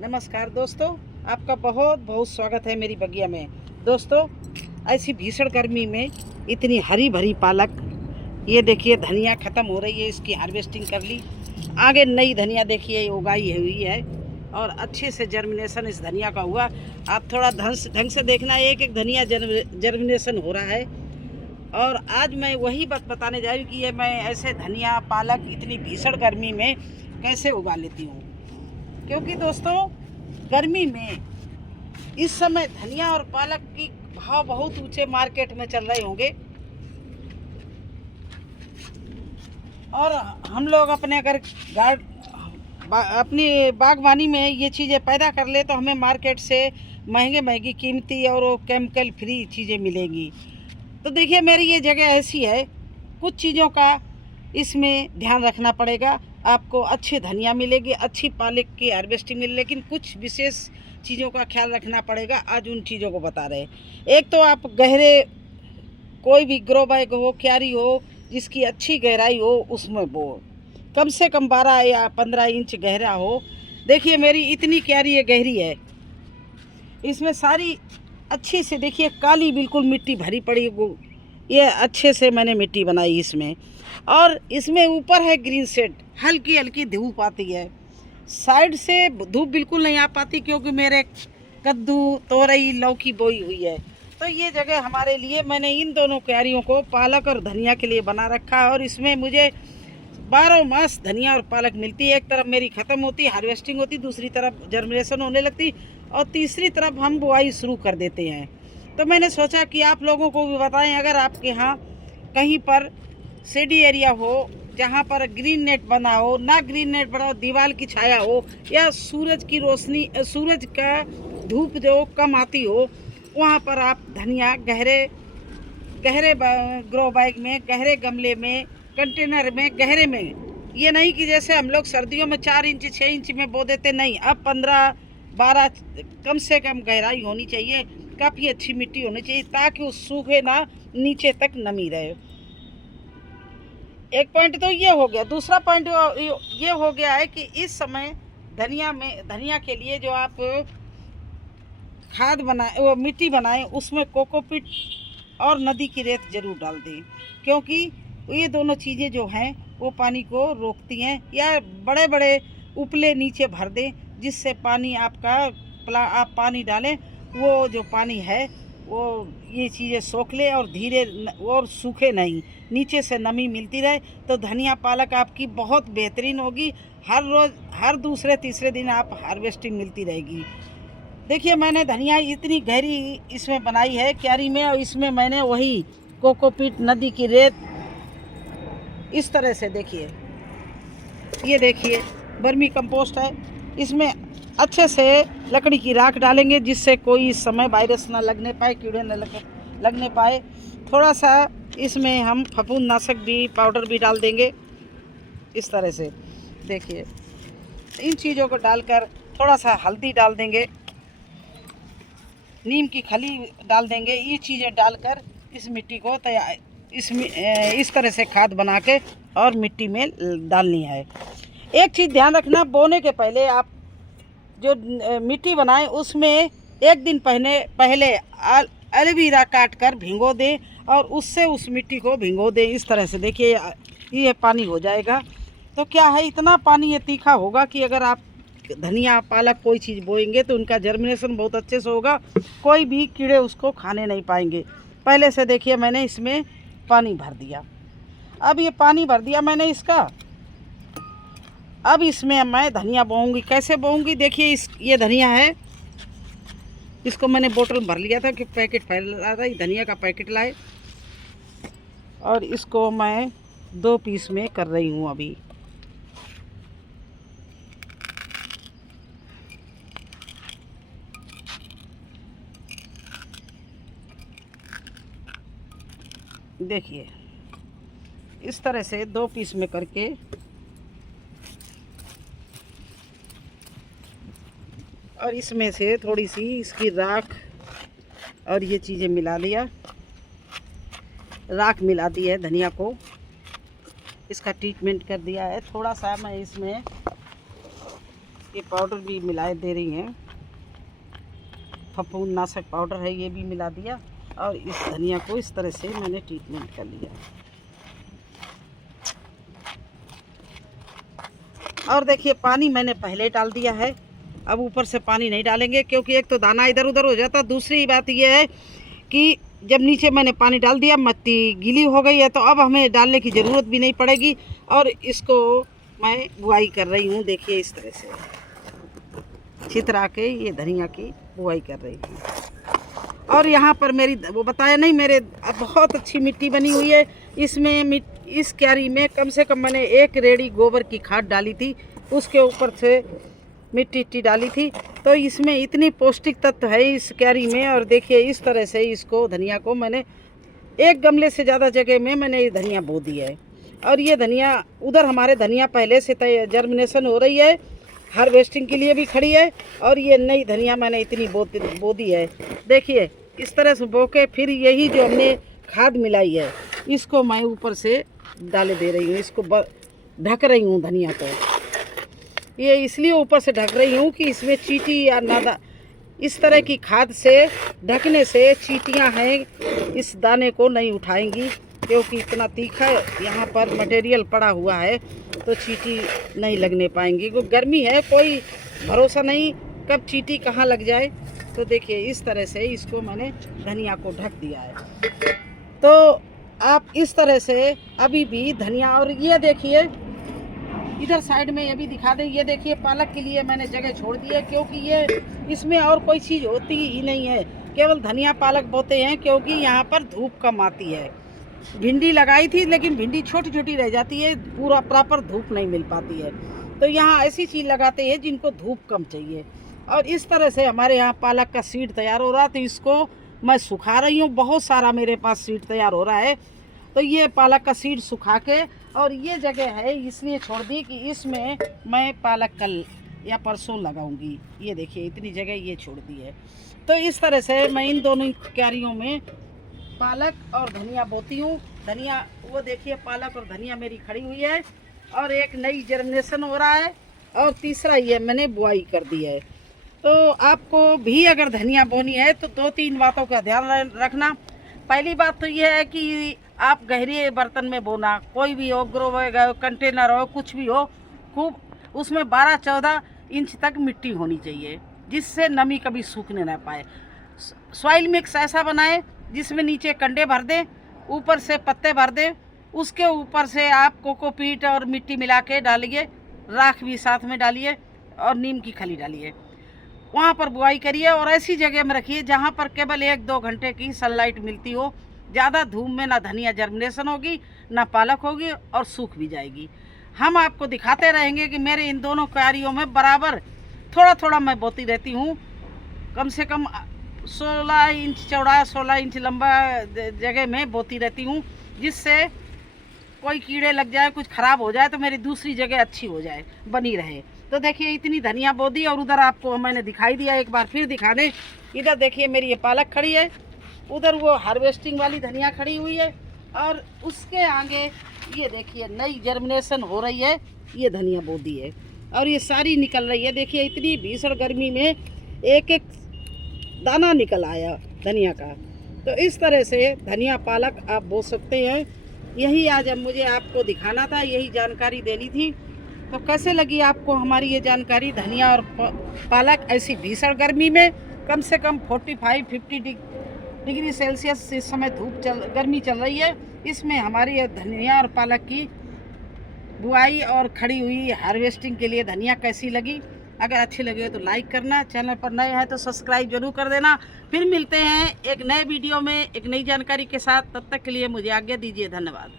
नमस्कार दोस्तों, आपका बहुत बहुत स्वागत है मेरी बगिया में। दोस्तों, ऐसी भीषण गर्मी में इतनी हरी भरी पालक, ये देखिए धनिया ख़त्म हो रही है, इसकी हार्वेस्टिंग कर ली। आगे नई धनिया देखिए उगाई हुई है और अच्छे से जर्मिनेशन इस धनिया का हुआ। आप थोड़ा ढंग से देखना, एक एक धनिया जर्मिनेशन हो रहा है। और आज मैं वही बात बताने जा रही हूँ कि ये मैं ऐसे धनिया पालक इतनी भीषण गर्मी में कैसे उगा लेती हूँ। क्योंकि दोस्तों, गर्मी में इस समय धनिया और पालक की भाव बहुत ऊंचे मार्केट में चल रहे होंगे और हम लोग अपने अगर अपनी बागवानी में ये चीज़ें पैदा कर ले तो हमें मार्केट से महंगी कीमती और वो केमिकल फ्री चीज़ें मिलेंगी। तो देखिए, मेरी ये जगह ऐसी है, कुछ चीज़ों का इसमें ध्यान रखना पड़ेगा। आपको अच्छी धनिया मिलेगी, अच्छी पालक की हार्वेस्टिंग मिलेगी, लेकिन कुछ विशेष चीज़ों का ख्याल रखना पड़ेगा। आज उन चीज़ों को बता रहे हैं। एक तो आप गहरे, कोई भी ग्रो बैग हो, क्यारी हो जिसकी अच्छी गहराई हो, उसमें बो। कम से कम 12 या 15 इंच गहरा हो। देखिए, मेरी इतनी क्यारी है, गहरी है, इसमें सारी अच्छी से देखिए काली बिल्कुल मिट्टी भरी पड़ी। ये अच्छे से मैंने मिट्टी बनाई इसमें, और इसमें ऊपर है ग्रीन शेड, हल्की हल्की धूप आती है। साइड से धूप बिल्कुल नहीं आ पाती क्योंकि मेरे कद्दू, तोरई, लौकी बोई हुई है। तो ये जगह हमारे लिए, मैंने इन दोनों क्यारियों को पालक और धनिया के लिए बना रखा है। और इसमें मुझे 12 मास धनिया और पालक मिलती है। एक तरफ मेरी ख़त्म होती, हार्वेस्टिंग होती, दूसरी तरफ जर्मिनेशन होने लगती, और तीसरी तरफ हम बुआई शुरू कर देते हैं। तो मैंने सोचा कि आप लोगों को भी बताएं, अगर आपके यहाँ कहीं पर शेडी एरिया हो जहाँ पर ग्रीन नेट बना हो, ना ग्रीन नेट बना हो, दीवार की छाया हो, या सूरज की रोशनी, सूरज का धूप जो कम आती हो, वहाँ पर आप धनिया गहरे गहरे ग्रो बैग में, गहरे गमले में, कंटेनर में, गहरे में, ये नहीं कि जैसे हम लोग सर्दियों में 4 इंच 6 इंच में बो देते, नहीं। अब 15-12 कम से कम गहराई होनी चाहिए, काफ़ी अच्छी मिट्टी होनी चाहिए ताकि वो सूखे ना, नीचे तक नमी रहे। एक पॉइंट तो ये हो गया। दूसरा पॉइंट ये हो गया है कि इस समय धनिया के लिए जो आप खाद बनाए, वो मिट्टी बनाएं, उसमें कोकोपीट और नदी की रेत जरूर डाल दें, क्योंकि ये दोनों चीज़ें जो हैं वो पानी को रोकती हैं। या बड़े बड़े उपले नीचे भर दें, जिससे पानी आप पानी डालें, वो जो पानी है वो ये चीज़ें सोख ले और धीरे और सूखे नहीं, नीचे से नमी मिलती रहे। तो धनिया पालक आपकी बहुत बेहतरीन होगी। हर रोज़, हर दूसरे तीसरे दिन आप हार्वेस्टिंग मिलती रहेगी। देखिए, मैंने धनिया इतनी गहरी इसमें बनाई है क्यारी में, और इसमें मैंने वही कोकोपीट, नदी की रेत, इस तरह से देखिए, ये देखिए वर्मी कंपोस्ट है। इसमें अच्छे से लकड़ी की राख डालेंगे, जिससे कोई इस समय वायरस ना लगने पाए, कीड़े न लगने पाए। थोड़ा सा इसमें हम फफूंदनाशक भी, पाउडर भी डाल देंगे, इस तरह से। देखिए, इन चीज़ों को डालकर, थोड़ा सा हल्दी डाल देंगे, नीम की खली डाल देंगे। ये चीज़ें डालकर इस मिट्टी को इस तरह से खाद बना के और मिट्टी में डालनी है। एक चीज़ ध्यान रखना, बोने के पहले आप जो मिट्टी बनाएं, उसमें एक दिन पहले एलोवेरा काट कर भिगो दें, और उससे उस मिट्टी को भिगो दें, इस तरह से। देखिए, ये पानी हो जाएगा। तो क्या है, इतना पानी ये तीखा होगा कि अगर आप धनिया पालक कोई चीज़ बोएंगे तो उनका जर्मिनेशन बहुत अच्छे से होगा, कोई भी कीड़े उसको खाने नहीं पाएंगे। पहले से देखिए, मैंने इसमें पानी भर दिया। अब ये पानी भर दिया मैंने इसका। अब इसमें मैं धनिया बोऊंगी। कैसे बोऊंगी? देखिए, ये धनिया है, इसको मैंने बोतल भर लिया था कि पैकेट फैल रहा था, धनिया का पैकेट लाए, और इसको मैं 2 पीस में कर रही हूँ अभी। देखिए, इस तरह से 2 पीस में करके और इसमें से थोड़ी सी इसकी राख और ये चीज़ें मिला लिया, राख मिला दी है धनिया को, इसका ट्रीटमेंट कर दिया है। थोड़ा सा मैं इसमें ये पाउडर भी मिलाए दे रही हैं, फफूंदनाशक पाउडर है, ये भी मिला दिया। और इस धनिया को इस तरह से मैंने ट्रीटमेंट कर लिया। और देखिए पानी मैंने पहले डाल दिया है, अब ऊपर से पानी नहीं डालेंगे क्योंकि एक तो दाना इधर उधर हो जाता, दूसरी बात यह है कि जब नीचे मैंने पानी डाल दिया मिट्टी गीली हो गई है, तो अब हमें डालने की ज़रूरत भी नहीं पड़ेगी। और इसको मैं बुआई कर रही हूँ, देखिए इस तरह से छितरा के ये धनिया की बुआई कर रही हूँ। और यहाँ पर मेरी वो बताया नहीं, मेरे बहुत अच्छी मिट्टी बनी हुई है। इसमें इस क्यारी में कम से कम मैंने 1 रेड़ी गोबर की खाद डाली थी, उसके ऊपर से मिट्टी डाली थी। तो इसमें इतनी पौष्टिक तत्व है इस क्यारी में। और देखिए इस तरह से इसको धनिया को मैंने 1 गमले से ज़्यादा जगह में मैंने ये धनिया बो दिया है। और ये धनिया उधर हमारे धनिया पहले से जर्मिनेशन हो रही है, हार्वेस्टिंग के लिए भी खड़ी है। और ये नई धनिया मैंने इतनी बो दी है, देखिए इस तरह से बो के फिर यही जो हमने खाद मिलाई है इसको मैं ऊपर से डाले दे रही हूँ, इसको ढक रही हूँ धनिया को। ये इसलिए ऊपर से ढक रही हूँ कि इसमें चींटी या नादा, इस तरह की खाद से ढकने से चींटियाँ हैं इस दाने को नहीं उठाएंगी, क्योंकि इतना तीखा यहाँ पर मटेरियल पड़ा हुआ है तो चींटी नहीं लगने पाएंगी। वो गर्मी है, कोई भरोसा नहीं कब चींटी कहाँ लग जाए। तो देखिए इस तरह से इसको मैंने धनिया को ढक दिया है। तो आप इस तरह से अभी भी धनिया, और ये देखिए इधर साइड में ये भी दिखा दें, ये देखिए पालक के लिए मैंने जगह छोड़ दी है, क्योंकि ये इसमें और कोई चीज़ होती ही नहीं है, केवल धनिया पालक बोते हैं क्योंकि यहाँ पर धूप कम आती है। भिंडी लगाई थी लेकिन भिंडी छोटी छोटी रह जाती है, पूरा प्रॉपर धूप नहीं मिल पाती है। तो यहाँ ऐसी चीज़ लगाते हैं जिनको धूप कम चाहिए। और इस तरह से हमारे यहाँ पालक का सीड तैयार हो रहा है, तो इसको मैं सुखा रही हूँ। बहुत सारा मेरे पास सीड तैयार हो रहा है। तो ये पालक का सीड सुखा के, और ये जगह है इसलिए छोड़ दी कि इसमें मैं पालक कल या परसों लगाऊंगी। ये देखिए इतनी जगह ये छोड़ दी है। तो इस तरह से मैं इन दोनों क्यारियों में पालक और धनिया बोती हूँ। धनिया वो देखिए पालक और धनिया मेरी खड़ी हुई है, और एक नई जर्मिनेशन हो रहा है, और तीसरा ये मैंने बुआई कर दी है। तो आपको भी अगर धनिया बोनी है तो 2-3 बातों का ध्यान रखना। पहली बात तो ये है कि आप गहरे बर्तन में बोना, कोई भी हो, ग्रो हो, कंटेनर हो, कुछ भी हो, खूब उसमें 12-14 इंच तक मिट्टी होनी चाहिए, जिससे नमी कभी सूखने ना पाए। सॉइल मिक्स ऐसा बनाएं जिसमें नीचे कंडे भर दें, ऊपर से पत्ते भर दें, उसके ऊपर से आप कोकोपीट और मिट्टी मिला के डालिए, राख भी साथ में डालिए और नीम की खली डालिए। वहाँ पर बुआई करिए और ऐसी जगह में रखिए जहाँ पर केवल 1-2 घंटे की सनलाइट मिलती हो। ज़्यादा धूप में ना धनिया जर्मिनेशन होगी, ना पालक होगी, और सूख भी जाएगी। हम आपको दिखाते रहेंगे कि मेरे इन दोनों क्यारियों में बराबर थोड़ा थोड़ा मैं बोती रहती हूँ। कम से कम 16 इंच चौड़ा, 16 इंच लंबा जगह में बोती रहती हूँ, जिससे कोई कीड़े लग जाए, कुछ ख़राब हो जाए तो मेरी दूसरी जगह अच्छी हो जाए, बनी रहे। तो देखिए इतनी धनिया बो दी, और उधर आपको मैंने दिखाई दिया, एक बार फिर दिखा दें। इधर देखिए मेरी ये पालक खड़ी है, उधर वो हार्वेस्टिंग वाली धनिया खड़ी हुई है, और उसके आगे ये देखिए नई जर्मिनेशन हो रही है, ये धनिया बो दी है और ये सारी निकल रही है। देखिए इतनी भीषण गर्मी में एक एक दाना निकल आया धनिया का। तो इस तरह से धनिया पालक आप बो सकते हैं। यही आज अब मुझे आपको दिखाना था, यही जानकारी देनी थी। तो कैसे लगी आपको हमारी ये जानकारी? धनिया और पालक ऐसी भीषण गर्मी में कम से कम 45-50 डिग्री सेल्सियस इस समय गर्मी चल रही है, इसमें हमारी ये धनिया और पालक की बुआई और खड़ी हुई हार्वेस्टिंग के लिए धनिया कैसी लगी? अगर अच्छी लगे तो लाइक करना, चैनल पर नए हैं तो सब्सक्राइब जरूर कर देना। फिर मिलते हैं एक नए वीडियो में एक नई जानकारी के साथ। तब तक के लिए मुझे आज्ञा दीजिए, धन्यवाद।